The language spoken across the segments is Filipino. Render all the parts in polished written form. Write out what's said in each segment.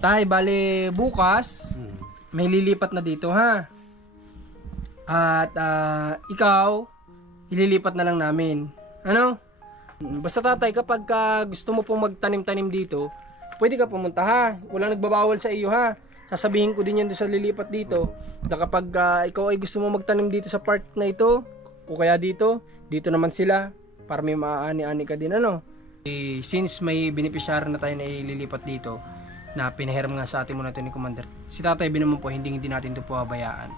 Tay, bali bukas, may lilipat na dito ha. At ikaw, ililipat na lang namin. Ano? Basta tatay, kapag gusto mo pong magtanim-tanim dito, pwede ka pumunta ha. Walang nagbabawal sa iyo ha. Sasabihin ko din yan doon sa lilipat dito. Na kapag ikaw ay gusto mo magtanim dito sa part na ito, o kaya dito naman sila, para may maaani-ani ka din ano. Since may beneficiary na tayo na ililipat dito, na pinahiram nga sa atin muna ito ni Commander, si Tatay Ben naman po, hindi natin ito po habayaan.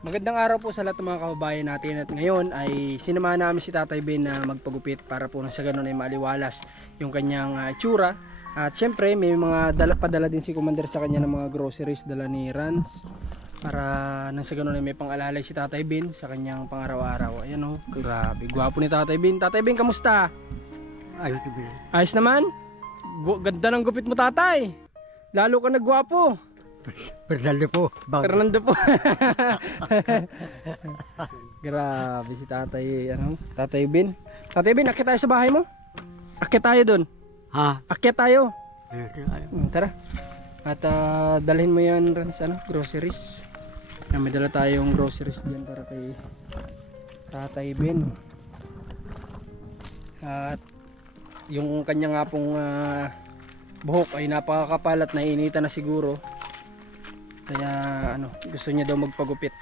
Magandang araw po sa lahat ng mga kababayan natin, at ngayon ay sinamahan namin si Tatay Ben na magpagupit para po sa ganun ay maaliwalas yung kanyang itsura. At syempre may mga padala din si Commander sa kanya ng mga groceries, dala ni Rans, para nang sa ganun ay may pang-alalay si Tatay Ben sa kanyang pang-araw-araw. Ayan o, grabe, gwapo ni Tatay Ben. Tatay Ben, kamusta? Ayos na bin. Ayos naman? Ganda ng gupit mo, Tatay. Lalo ka nagwapo. Fernando po. Fernando po. Grabe si Tatay, Tatay Ben. Tatay Ben, akit tayo sa bahay mo? Akit tayo doon. Ha? Akit tayo. Ayos. Tara. At dalhin mo yan, Rans, groceries. May dala tayong groceries diyan para kay Tatay Ben. At yung kanya nga pong buhok ay napakakapal at naiinitan na siguro. Kaya gusto niya daw magpagupit.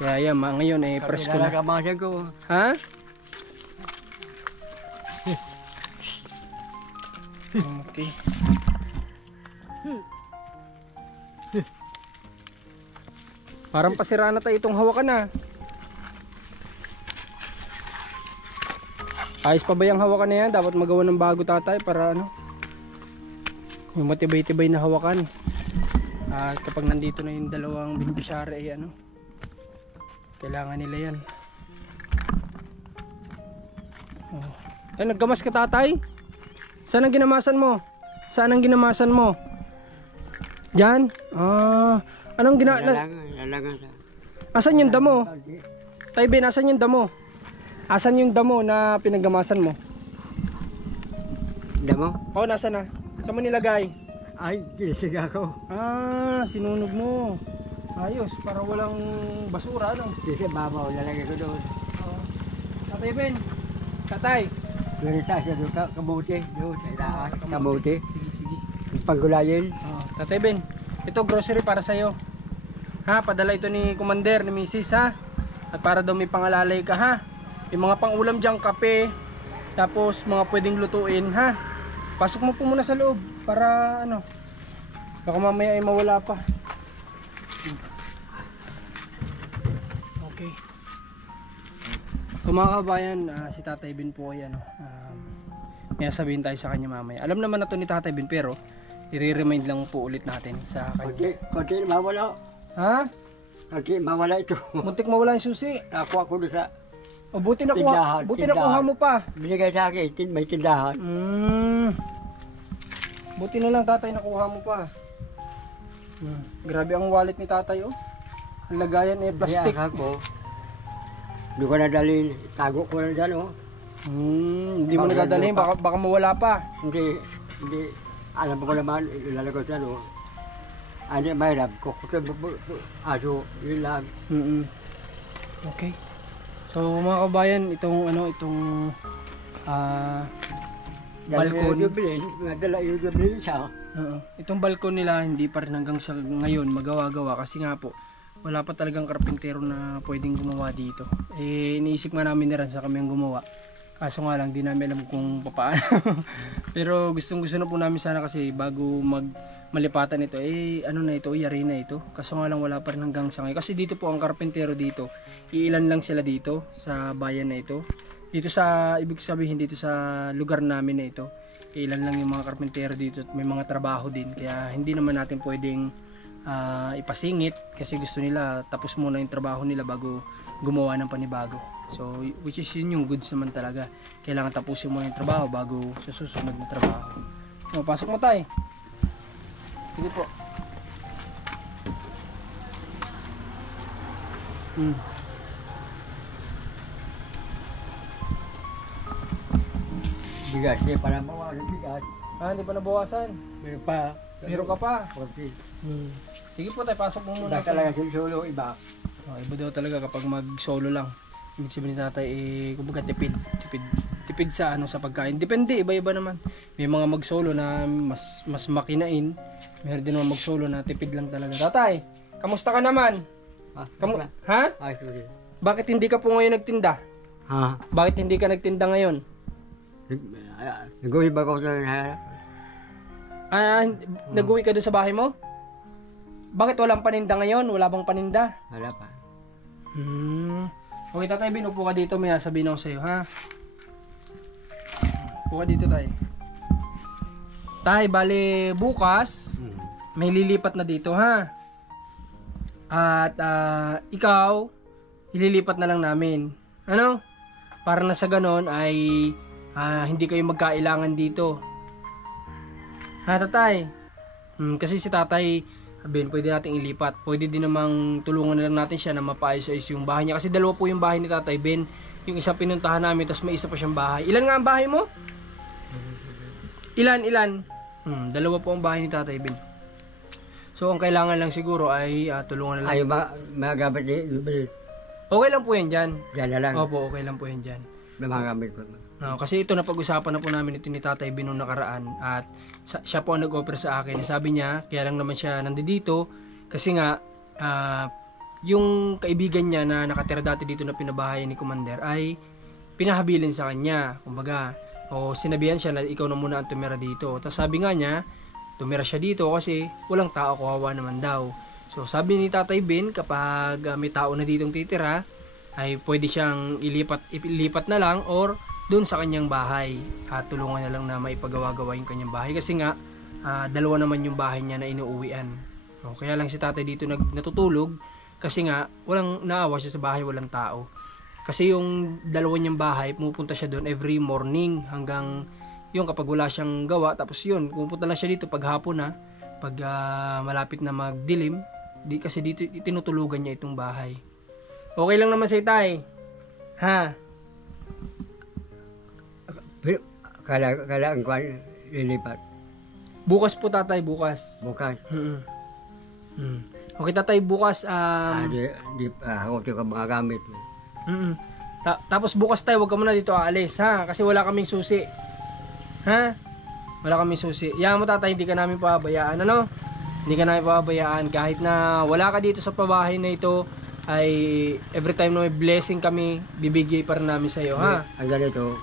Kaya yan, ngayon ay presko na. Ko. Ha? Okay. Parang pasira na tayo itong hawakan na. Ayos pa ba yung hawakan na yan? Dapat magawa ng bago, Tatay, para yung matibay-tibay na hawakan. At kapag nandito na yung dalawang beneficiary ay kailangan nila yan. Ay, naggamas ka, Tatay? Saan ang ginamasan mo? Saan ang ginamasan mo? Diyan? Anong asan yung damo? Tay Ben, asan yung damo? Asan yung damo na pinaggamasan mo? Damo? Oo, nasa na? Saan mo nilagay? Ay, ginisiga ko. Sinunog mo. Ayos, para walang basura, Kasi babaw, lalagay ko doon. Tatay Ben, Tatay. Doon sa doon kabuti. Doon sa ilaas, kabuti. Sige. Panggulayin. Tatay Ben, ito grocery para sa'yo. Ha, padala ito ni Commander, ni Mrs. ha. At para daw may pangalalay ka ha. Yung mga pang-ulam dyan, kape, tapos mga pwedeng lutuin ha. Pasok mo po muna sa loob para baka mamaya ay mawala pa. Okay. So mga kabayan, si Tatay Ben po ay may sabihin tayo sa kanya mamaya. Alam naman na to ni Tatay Ben, pero i-remind lang po ulit natin sa kanya. Konti mawala. Ha? Konti mawala ito. Muntik mawala yung susi. Nakuha ko doon sa Buti tindahan. nakuha mo pa. Binigay sa akin, may tindahan. Buti na lang, Tatay, nakuha mo pa. Grabe ang wallet ni Tatay, oh. Ang lagayan ay plastic. Ko. Doon ko nadalhin, tago ko na dyan, oh. Hindi mo nadadalhin, baka mawala pa. Hindi. Alam ko naman, ilalagay ko dyan, oh. Ano, mahirap ko. Aso, yun lang. Okay. So mga kabayan, itong balkon. Dala yung bilhin siya. Itong balkon nila hindi pa rin hanggang sa ngayon magawa-gawa kasi nga po wala pa talagang karpintero na pwedeng gumawa dito. Iniisip nga namin na rin sa kami ang gumawa. Kaso nga lang, di namin alam kung paano. Pero gustong-gusto na po namin sana kasi bago malipatan ito, yari na ito. Kaso nga lang wala pa rin hanggang sa ngayon. Kasi dito po ang karpintero dito, iilan lang sila dito sa bayan na ito. Dito sa, ibig sabihin dito sa lugar namin na ito, ilan lang yung mga karpintero dito at may mga trabaho din. Kaya hindi naman natin pwedeng ipasingit kasi gusto nila tapos muna yung trabaho nila bago gumawa ng panibago. So which is yun yung goods naman talaga. Kailangan tapusin mo yung trabaho bago sa susunod na trabaho. Pasok mo tayo. Sige po. Bigas, para mawala ng bigas. Hindi pa nabawasan. Meron pa. Meron ka pa. 40. Sige po tayo, pasok mo muna. Iba talaga solo, iba. Iba daw talaga kapag mag-solo lang. Ibig sabihin ni tatay, kumbaga tipid sa sa pagkain. Depende, iba-iba naman. May mga mag-solo na mas makinain. Meron din mga mag-solo na tipid lang talaga. Tatay, kamusta ka naman? Ha? Ay, sorry. Bakit hindi ka po ngayon nagtinda? Ha? Bakit hindi ka nagtinda ngayon? Nag-uwi ba ko sa hanap? Nag-uwi ka doon sa bahay mo? Bakit walang paninda ngayon? Wala bang paninda? Wala pa. Okay, tatay, binupo ka dito. May sabihin ako sa'yo, ha? Upo ka dito, tay. Tay, bale, bukas, may lilipat na dito, ha? At ikaw, ililipat na lang namin. Ano? Para na sa ganon ay hindi kayo magkailangan dito. Ha, tatay? Kasi si tatay, Ben, pwede nating ilipat. Pwede din namang tulungan na lang natin siya na mapaayos-ayos yung bahay niya. Kasi dalawa po yung bahay ni tatay, Ben. Yung isa pinuntahan namin, tapos may isa pa siyang bahay. Ilan nga ang bahay mo? Ilan? Dalawa po ang bahay ni tatay, Ben. So, ang kailangan lang siguro ay tulungan na lang. Ay, mga gamit Okay lang po yan dyan. Yan na lang. Opo, okay lang po yan dyan. Mga gamit ko. Kasi ito napag-usapan na po namin ito ni Tatay Ben nung nakaraan at siya po ang nag-offer sa akin. Sabi niya, kaya lang naman siya nandito kasi nga yung kaibigan niya na nakatira dati dito na pinabahayan ni Commander ay pinahabilin sa kanya. Kumbaga, sinabihan siya na ikaw na muna ang tumira dito. Tapos sabi nga niya, tumira siya dito kasi walang tao, kawawa naman daw. So sabi ni Tatay Ben, kapag may tao na ditong titira, ay pwede siyang ilipat na lang or doon sa kanyang bahay at tulungan na lang na maipagawa-gawa yung kanyang bahay kasi nga dalawa naman yung bahay niya na inuuwian. Kaya lang si tatay dito natutulog kasi nga walang naawa siya sa bahay, walang tao. Kasi yung dalawa niyang bahay, pumupunta siya doon every morning hanggang yung kapag wala siyang gawa, tapos yun, pumupunta lang siya dito pag hapon na, pag malapit na magdilim, kasi dito tinutulugan niya itong bahay. Okay lang naman sa itay. Ha? Kala ang kwan, lilipat. Bukas po tatay, bukas. Bukas. Okay tatay, bukas Ako ito ka mga gamit. Tapos bukas tayo, wag ka muna dito aalis, ha? Kasi wala kaming susi. Ha? Wala kaming susi. Yan mo tatay, hindi ka namin pababayaan, ano? Hindi ka namin pababayaan kahit na wala ka dito sa pabahay na ito, ay every time na may blessing kami, bibigay pa rin namin sa iyo, ha? Ang ganito,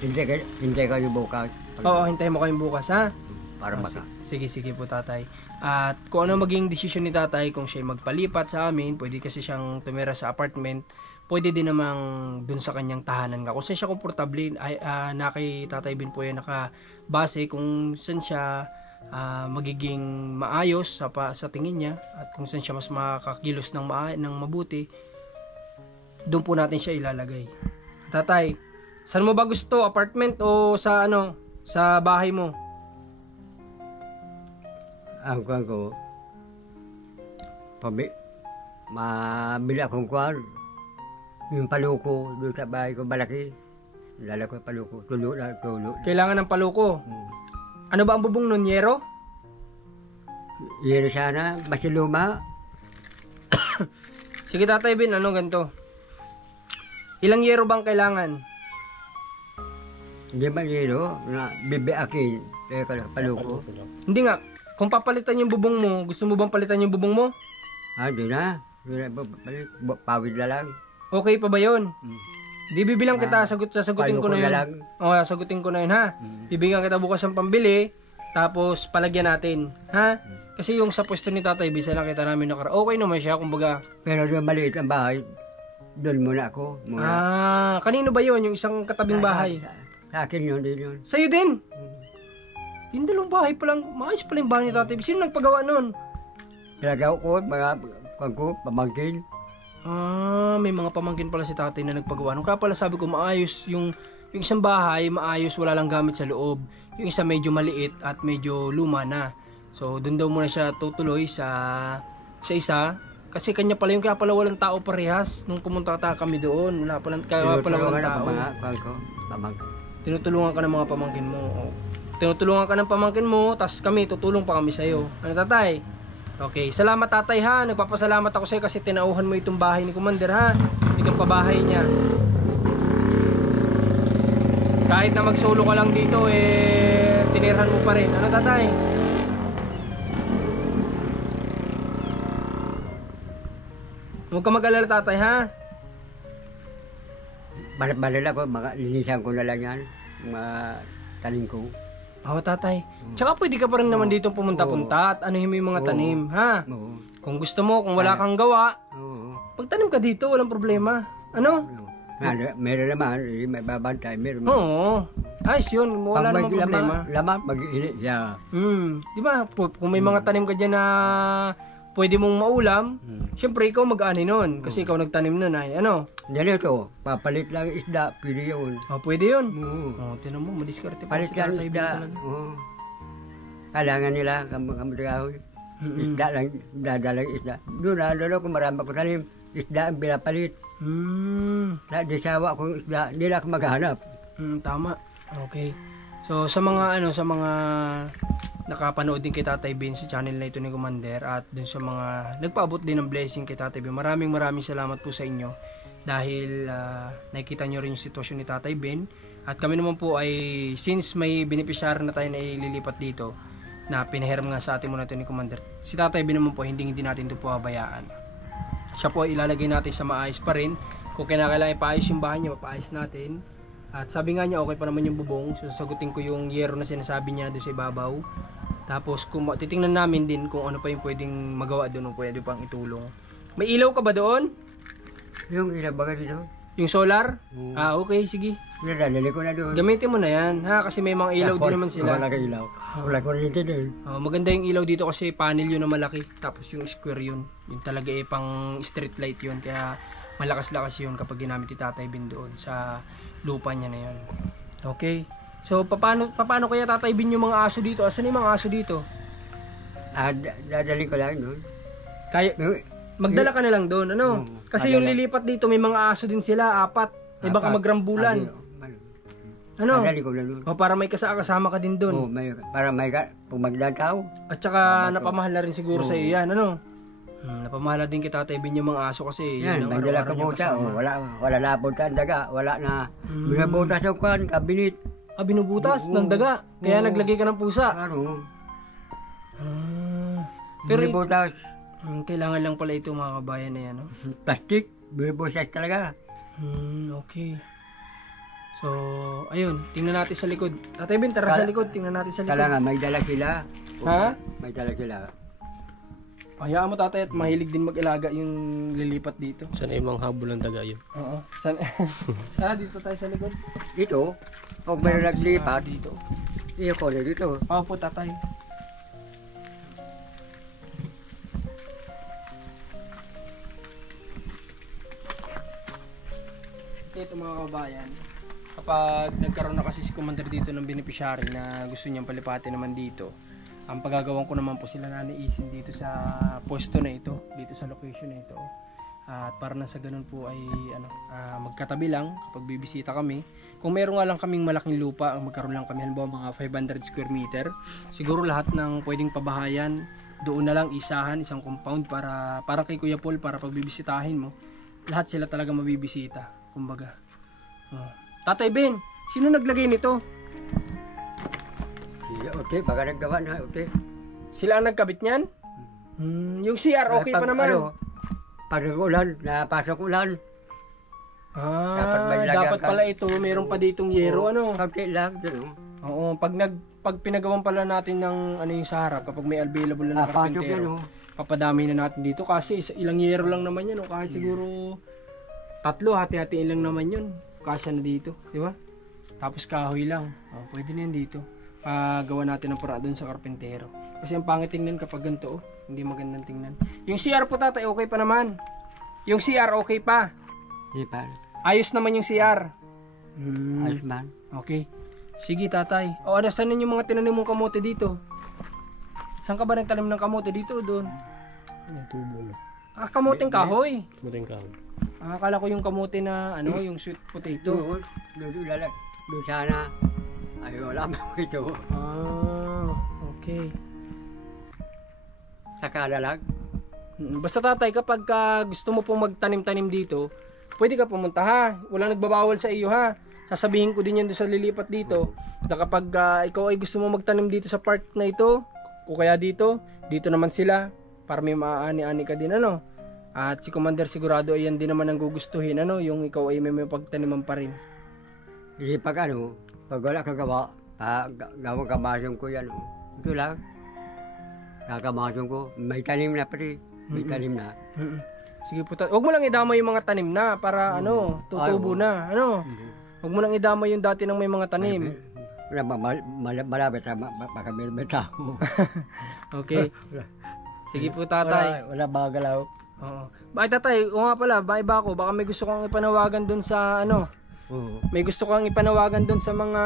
hintay ka yung bukas. Oo, hintayin mo kayong bukas, ha? Para maka. Sige po tatay. At kung ano maging desisyon ni tatay, kung siya magpalipat sa amin, pwede kasi siyang tumira sa apartment, pwede din namang dun sa kanyang tahanan nga. Kung saan siya komportable, na kay tatay Ben po yan nakabase kung saan siya magiging maayos sa tingin niya at kung saan siya mas makakilos ng mabuti, doon po natin siya ilalagay. Tatay, saan mo ba gusto? Apartment o sa bahay mo? Ang kwan ko, mabili akong kwan, yung paluko doon sa bahay ko, malaki. Lala ko paluko, tulo. Kailangan ng paluko. Ano ba ang bubong nun? Yero? Yero sana, masiluma. Sige tatay Ben, ganito? Ilang yero bang kailangan? Hindi ba yero? Bibiakin. Kaya paluko. Hindi nga. Kung papalitan yung bubong mo, gusto mo bang palitan yung bubong mo? Di na. Pawid na lang. Okay pa ba yun? Di bibilang kita, sasagutin ko na yun. Sagutin ko na yun, ha? Bibigyan kita bukas ng pambili, tapos palagyan natin, ha? Kasi yung sa pwesto ni tatay, bisa lang kita namin okay naman siya, kumbaga. Pero yung maliit ang bahay, doon muna ako. Kanino ba yun? Yung isang katabing bahay? Sa akin yun, din yun. Sa'yo din? Yung dalawang bahay pa lang, maayos pala yung bahay ni tatay. Sino nagpagawa nun? Pinagawa ko, pamangkin. May mga pamangkin pala si tatay na nagpagawa. Kaya pala sabi ko maayos yung isang bahay, maayos, wala lang gamit sa loob. Yung isa medyo maliit at medyo luma na. So doon daw muna siya tutuloy sa isa. Kasi kanya pala yung kaya pala walang tao parehas nung pumunta kami doon. Wala pala walang tao. Pamangkin. Tinutulungan ka ng mga pamangkin mo. tinutulungan ka ng pamangkin mo, tapos kami, tutulong pa kami sa'yo. Ano tatay? Okay, salamat tatay ha. Nagpapasalamat ako sa'yo kasi tinauhan mo itong bahay ni Commander ha. Itong pabahay niya. Kahit na magsolo ka lang dito, tinirhan mo pa rin. Ano tatay? Huwag ka mag-alala tatay ha. Balat-balat ako, linisan ko na lang yan. Mga tanim ko. Oo tatay. Tsaka pwede ka pa rin naman dito pumunta-punta at anuhin mo yung mga tanim ha. Oo. Kung gusto mo, kung wala kang gawa, Oo. pagtanim ka dito, walang problema. Ano? Meron naman, may babantay, meron. Oo. Ayos yun, wala namang problema. Laman, mag-iinit siya. Di ba? Kung may mga tanim ka dyan na pwede mong maulam, syempre ikaw mag-ani nun. Kasi ikaw nagtanim nun ay ano? Ganito, papalit lang isda, pwede yun. Pwede yun. Oo. Tinan mo, madiskarte pa Palit si lang Tatay Bin isda. talaga. Oo. Kailangan nila, kamagahoy. Isda lang, dadalang isda. Doon ko marami ko tanim. Isda ang pinapalit. Di sawa kung isda, hindi lang ako maghanap. Tama. Okay. So sa mga nakapanood din kay Tatay Bin sa channel na ito ni Commander at dun sa mga nagpaabot din ng blessing kay Tatay Bin, maraming salamat po sa inyo dahil nakikita nyo rin yung sitwasyon ni Tatay Bin at kami naman po ay since may beneficiary na tayo na ililipat dito na pinahiram nga sa atin muna ito ni Commander, si Tatay Bin naman po hindi natin ito po habayaan. Siya po ay ilalagay natin sa maayos pa rin. Kung kailangan ipaayos yung bahay niya, mapaayos natin. At sabi nga niya, okay pa naman yung bubong. So, sasagutin ko yung yero na sinasabi niya doon sa ibabaw. Tapos, titingnan namin din kung ano pa yung pwedeng magawa doon o pwede pang itulong. May ilaw ka ba doon? Yung ilaw ba dito? Yung solar? Okay, sige. Dadali ko na doon. Gamitin mo na yan, ha? Kasi may mga ilaw din naman sila. Wala ka ilaw. Wala ko rin din. Maganda yung ilaw dito kasi panel yun na malaki. Tapos yung square yun. Yung talaga pang street light yun. Kaya malakas-lakas yun kapag ginamit ni Tatay Bin doon sa lupa niya na yun. Okay. So, paano kaya Tatay Bin yung mga aso dito? Asan yung mga aso dito? Dadali ko lang doon. Kaya, magdala ka na lang doon, ano? Kasi yung lilipat dito, may mga aso din sila, 4. Baka magrambulan. Ano? Dadali ko lang doon. Para may kasama ka din doon. Para may kung magdataw. At saka napamahal na rin siguro sa iyo yan, ano? Napamahal din kita Tatay Bin yung mga aso kasi yan ang may dala ka po siya. Wala na po ang daga. Wala na. Binabutas yung kwan, kabinit. Binubutas ng daga. Kaya naglagay ka ng pusa. Ano? Pero binabutas. Kailangan lang pala ito mga kabayan na yan, no? Plastic. Binabutas talaga. Okay. So, ayun. Tingnan natin sa likod. Tatay Bin, tara sa likod. Tingnan natin sa likod. Kailangan may dala sila. Ha? May dala sila. Hayaan mo tatay at mahilig din mag-ilaga yung lilipat dito. Sana yung mga habol ng daga yun. Oo. Dito tayo sa likod. Dito, kung may naglipat, Dito. iyo ko na dito. Po tatay. Ito mga kabayan, kapag nagkaroon na kasi si Commander dito ng beneficiary na gusto niyang palipatin naman dito, ang pagagawan ko naman po sila nanaisin dito sa pwesto na ito, dito sa location na ito. At para na sa ganun po ay magkatabi lang kapag bibisita kami. Kung meron nga lang kaming malaking lupa, magkaroon lang kami halimbawa mga 500 square meter, siguro lahat ng pwedeng pabahayan doon na lang isahan, isang compound para kay Kuya Paul, para pag bibisitahin mo, lahat sila talaga mabibisita, kumbaga. Tatay Ben, sino naglagay nito? Okay, baka naggawa na, okay. Sila ang nagkabit niyan? Yung CR okay pa naman. Pag ulan, napasok ulan. Dapat pala ito, meron pa ditong yero, ano? Okay lang, yun. Oo, pag pinagawan pala natin ng yung sa harap, kapag may available na karpentero, papadami na natin dito kasi ilang yero lang naman yan, kahit siguro 3, hati-hatiin lang naman yun. Kasya na dito, di ba? Tapos kahoy lang. Pwede na yan dito. Gawa natin ng paraan doon sa karpentero. Kasi ang pangit tingnan kapag ganito, hindi magandang tingnan. Yung CR po tatay, okay pa naman. Yung CR okay pa. Di pa. Ayos naman yung CR. Ayos man. Okay. Sige tatay. Saan yung mga tinanim mong kamote dito? Saan ka ba nagtanim ng kamote dito o doon? Yung tubo na. Kamoteng kahoy. Tubo kahoy. Akala ko yung kamote na yung sweet potato. Doon sana. Ay, wala pa ito. Ah, okay. Saka lalag. Basta tatay, kapag gusto mo pong magtanim-tanim dito, pwede ka pumunta ha. Wala nagbabawal sa iyo ha. Sasabihin ko din yan doon sa lilipat dito. Na kapag ikaw ay gusto mo magtanim dito sa park na ito, o kaya dito naman sila, para may maaani-ani ka din ano. At si Commander sigurado ay yan din naman ang gugustuhin ano, yung ikaw ay may pagtaniman pa rin. Hindi pag pag wala kagawa, gawang kamasong ko yan. Ito lang. Kakamasong ko. May tanim na pati. May tanim na. Sige po, huwag mo lang idama yung mga tanim na para tutubo na. Huwag mo lang idama yung dati ng may mga tanim. Malapit na baka may tao. Okay. Sige po tatay. Wala ba galaw? Oo. Bakit tatay, o nga pala, ba ako, baka may gusto kang ipanawagan doon sa Oo. may gusto kang ipanawagan doon sa mga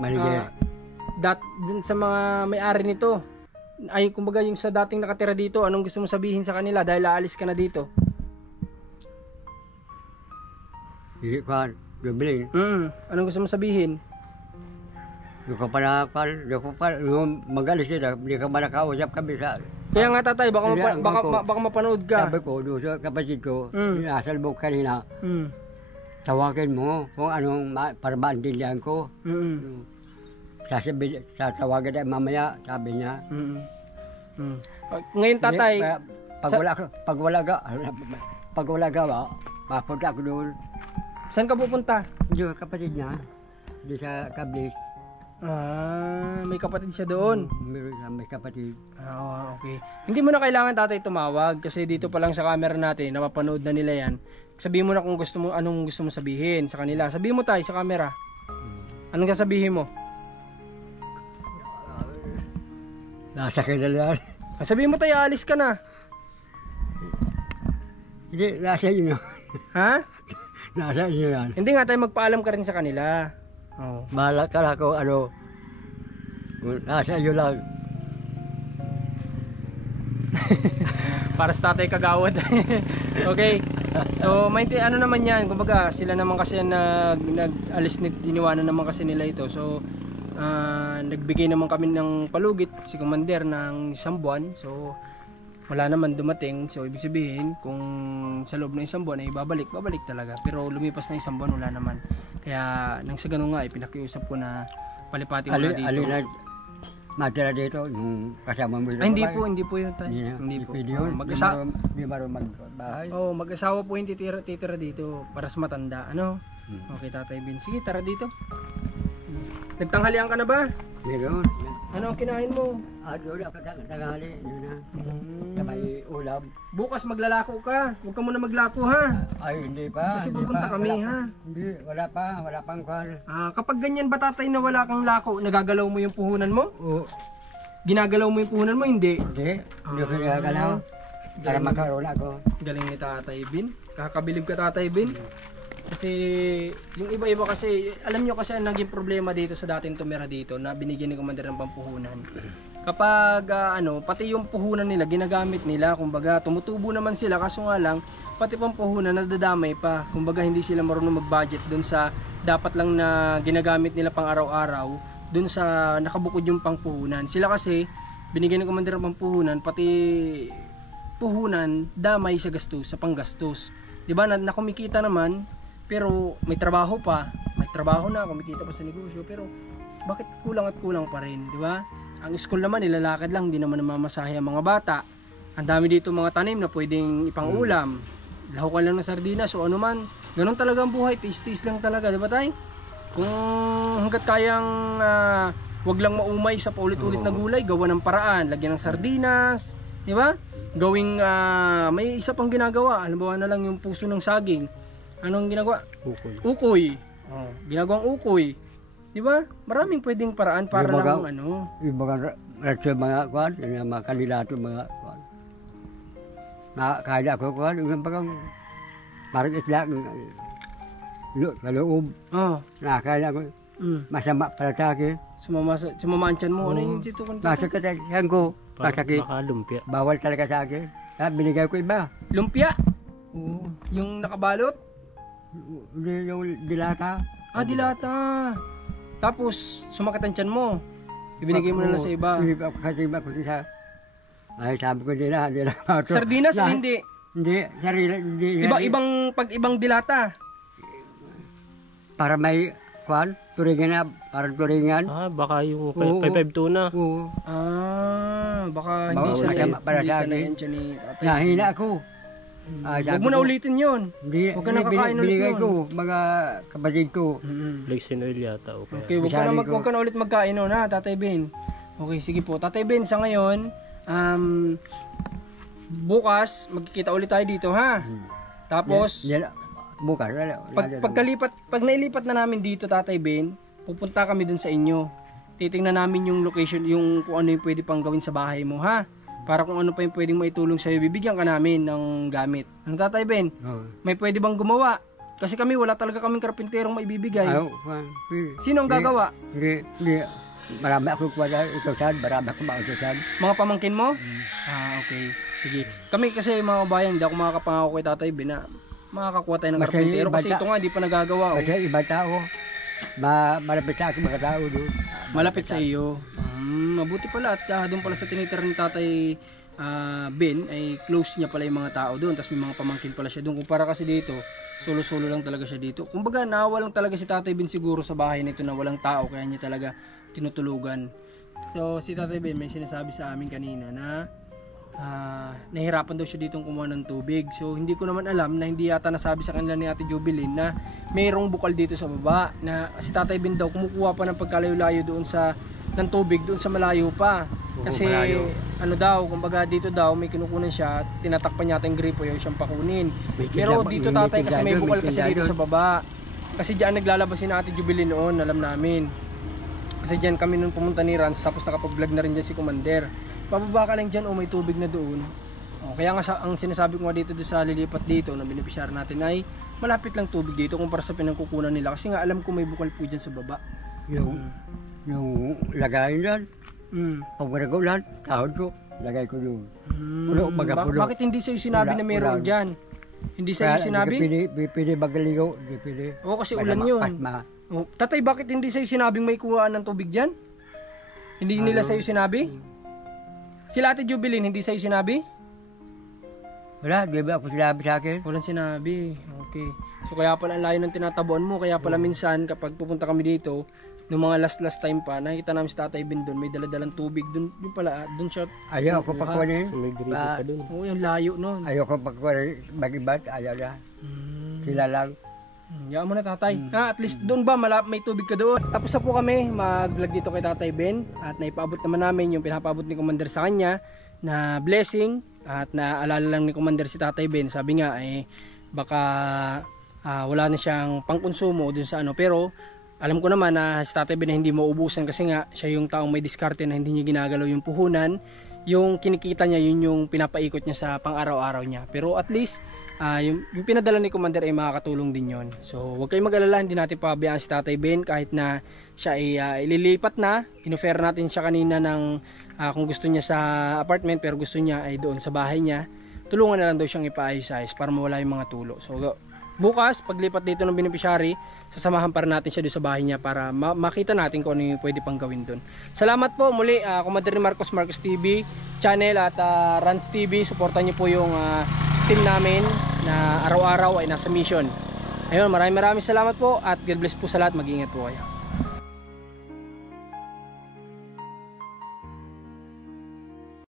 Manager. dun sa mga may-ari nito. Ay, kumbaga yung sa dating nakatira dito, anong gusto mo sabihin sa kanila dahil aalis ka na dito? Hindi ko, Dublin. Anong gusto mo sabihin? Hindi ko pa, mag-alis sila, hindi ka ba nakausap kami sa... Kaya nga tatay, baka mapanood ka. Sabi ko, doon sa kapatid ko, inasal mo kanina, Mm. tawagin mo kung anong para maintindihan ko. Tawagin tayo mamaya, sabi niya. Ngayon tatay, Pag wala gawa, papunta ako doon. saan ka pupunta? Yung kapatid niya, doon sa Kablis. May kapatid siya doon. May kapatid. Okay. Hindi mo na kailangan tatay tumawag kasi dito pa lang sa camera natin, napapanood na nila yan. Sabihin mo na kung anong gusto mo sabihin sa kanila. Sabihin mo tayo sa camera. Anong sasabihin mo? Nasa kanila yan. Sabihin mo tayo, alis ka na. Hindi, nasa inyo. Ha? Nasa inyo yan. Hindi nga tayo, magpaalam ka rin sa kanila. Bahala ka lang kung nasa inyo lang. Para sa tatay kagawad. Okay. So, ano naman yan, kumbaga sila naman kasi nag-alis, iniwanan naman kasi nila ito. So, nagbigay naman kami ng palugit, si Commander, ng 1 buwan. So, wala naman dumating. So, ibig sabihin, kung sa loob ng 1 buwan ay babalik talaga. Pero lumipas na 1 buwan, wala naman. Kaya, nang sa ganun nga, pinakiusap ko na palipating muna dito. Alin na matira dito, yung kasama mo dito. Hindi po yun tayo. Hindi po. Hindi maro magbahay. Mag-asawa po yung titira dito para sa matanda. Okay, Tatay Bin. Sige, tara dito. Nagtanghalian ka na ba? Meron. Ano ang kinain mo? Doon ako tanghali. Yun na. Sa may ulam. Bukas maglalako ka. Huwag ka muna maglako ha. Ay, hindi pa. Kasi pupunta kami ha. Hindi, wala pang kwan. Kapag ganyan ba tatay na wala kang lako, nagagalaw mo yung puhunan mo? Oo. Ginagalaw mo yung puhunan mo? Hindi. Hindi ko nagagalaw. Para makaroon ako. Galing ni Tatay Bin. Kakabilib ka Tatay Bin. Kasi yung iba-iba kasi, alam nyo kasi ang naging problema dito sa dating tumira dito na binigyan ni Commander ng pampuhunan. Kapag pati yung puhunan nila ginagamit nila, kumbaga tumutubo naman sila kaso nga lang pati pampuhunan nadadamay pa. Kumbaga hindi sila marunong mag-budget dun sa dapat lang na ginagamit nila pang araw-araw, dun sa nakabukod yung pangpuhunan. Sila kasi binigyan ni Commander ng pampuhunan, pati puhunan damay sa gastos, sa panggastos. 'Di ba? Na kumikita naman pero may trabaho pa, na, kumikita pa sa negosyo, pero bakit kulang at kulang pa rin, di ba? Ang school naman, nilalakad lang, hindi naman namamasahe ang mga bata. Ang dami dito mga tanim na pwedeng ipang-ulam. Lahukan lang ng sardinas o ano man. Ganun talaga ang buhay, tis-tis lang talaga, di ba tay? Kung hanggat kayang wag lang maumay sa paulit-ulit na gulay, gawa ng paraan, lagyan ng sardinas, di ba? Gawing, may isa pang ginagawa, halimbawa na lang yung puso ng saging. Anong ginagawa? Ukoy. Ginagawang ukoy. Di ba? Maraming pwedeng paraan para lang Yung mga kwan, yung mga kandidato, mga kwan. Nakakaya ako kwan, yung parang isla, sa loob. Nakakaya ako. Masama para sa akin. Sumama ang tiyan mo. Ano yung dito? Masakit yan ko. Masakit. Lumpia. Bawal talaga sa akin. Binigay ko iba. Lumpia? Oo. Yung nakabalot? Yung dilata. Dilata. Tapos, sumakit ang tiyan mo. Ibinigay mo na lang sa iba. Kasi iba ko sa... Ay, sabi ko hindi na mauto. Sardinas o hindi? Hindi, sarili, hindi. Ibang dilata. Para may, turingan na, parang turingan. Baka yung Oo. 552 na. Oo. Baka hindi Baka sanay. masama para Hindi sa sanay akin. ang tiyan ni tatay. Nahina ako. Huwag mo na ulitin yun. Hindi, Huwag ka nakakain ulit binigay nun. ko, mga kapatid ko. Lexin oil yata. O kaya. Okay, huwag ka na ulit magkain nun ha, Tatay Ben. Okay, sige po. Tatay Ben, sa ngayon, bukas, magkikita ulit tayo dito ha. Tapos, Bukas, pag nailipat na namin dito, Tatay Ben, pupunta kami dun sa inyo. Titingnan namin yung location, yung kung ano yung pwede pang gawin sa bahay mo ha. Para kung ano pa yung pwedeng maitulong sa'yo, bibigyan ka namin ng gamit. Ano, Tatay Ben? May pwede bang gumawa? Kasi kami, wala talaga kaming karpinterong maibibigay. Sino ang gagawa? Hindi. Marami ako kuwala itusan, marami ako mautusan. Mga pamangkin mo? Okay. Sige. Kami kasi mga kabayan, hindi ako makakapangako kay Tatay Ben na makakakuha tayo ng Basta karpintero. iba Kasi ta- ito nga, di pa nagagawa. Kasi iba tao, malapit sa akin mga tao doon. Malapit sa iyo. Mabuti pala at doon pala sa tinitira ni Tatay Ben ay close niya pala yung mga tao doon, tapos may mga pamangkin pala siya doon. Kumpara kasi dito, solo-solo lang talaga siya dito. Kumbaga naawa lang talaga si Tatay Ben siguro sa bahay nito na walang tao, kaya niya talaga tinutulugan. So si Tatay Ben may sinasabi sa amin kanina na nahirapan daw siya ditong kumuha ng tubig. So hindi ko naman alam na hindi yata nasabi sa kanila ni Ate Jubilin na mayroong bukal dito sa baba, na si Tatay Ben daw kumukuha pa ng pagkalayo-layo doon ng tubig doon sa malayo pa. Kasi malayo. ano daw, kumbaga dito daw may kinukunan siya, tinatakpan yata yung gripo yung siyang pakunin. Pero dito Tatay kasi may bukal kasi dito sa baba. Kasi diyan naglalabas si Ate Jubilin noon, alam namin. Kasi diyan kami noon pumunta ni Rans, tapos nakapag-vlog na rin diyan si Commander. Pababa ka lang dyan, may tubig na doon. Kaya nga ang sinasabi ko nga dito sa lilipat dito na beneficiary natin ay malapit lang tubig dito kumpara sa pinangkukunan nila. Kasi nga alam ko may bukal po dyan sa baba. Yung lagayin dyan, pag maragulan, tahod ko, lagay ko doon. Bakit hindi sa'yo sinabi na mayroon dyan? Hindi sa'yo sinabi? Pwede magaligo, hindi pwede. Oo, kasi ulan yun. Tatay, bakit hindi sa'yo sinabing may kuhaan ng tubig dyan? Hindi nila sa'yo sinabi? Sila Ate Jubilin, hindi sa'yo sinabi? Wala, di ba ako sinabi sa akin? Walang sinabi. Okay. So kaya pala ang layo ng tinatabuan mo, kaya pala minsan kapag pupunta kami dito, nung mga last time pa, nakikita namin si Tatay Ben doon, may daladalang tubig doon. Yung pala, doon siya. Ayaw ako pagkuhanin. So, may gripo pa dun. Oo, yung layo noon. Ayaw ko pagkuhanin, mag-ibat, ayaw na. Sila lang. Yaan mo na, Tatay. At least doon ba, may tubig ka doon. Tapos na po kami mag-vlog dito kay Tatay Ben. At naipaabot naman namin yung pinapaabot ni Commander sa kanya na blessing. At naalala lang ni Commander si Tatay Ben. Sabi nga, baka wala na siyang pangkonsumo dun sa ano. Pero alam ko naman na si Tatay Ben na hindi mauubusan kasi nga siya yung taong may diskarte na hindi niya ginagalaw yung puhunan. Yung kinikita niya, yun yung pinapaikot niya sa pang-araw-araw niya. Pero at least, yung pinadala ni Commander ay makakatulong din yon. So huwag kayong mag-alala, hindi natin pabayaan si Tatay Ben kahit na siya ay ililipat na. Inoffer natin siya kanina ng kung gusto niya sa apartment pero gusto niya ay doon sa bahay niya. Tulungan na lang daw siyang ipaayos-ayos para mawala yung mga tulo. So bukas, paglipat dito ng beneficiary, sasamahan pa rin natin siya doon sa bahay niya para makita natin kung ano yung pwede pang gawin doon. Salamat po muli, Commander Marcos TV channel at Rans TV. Suportan niyo po yung team namin na araw-araw ay nasa mission. Ayun, maraming salamat po at God bless po sa lahat. Mag-ingat po kayo.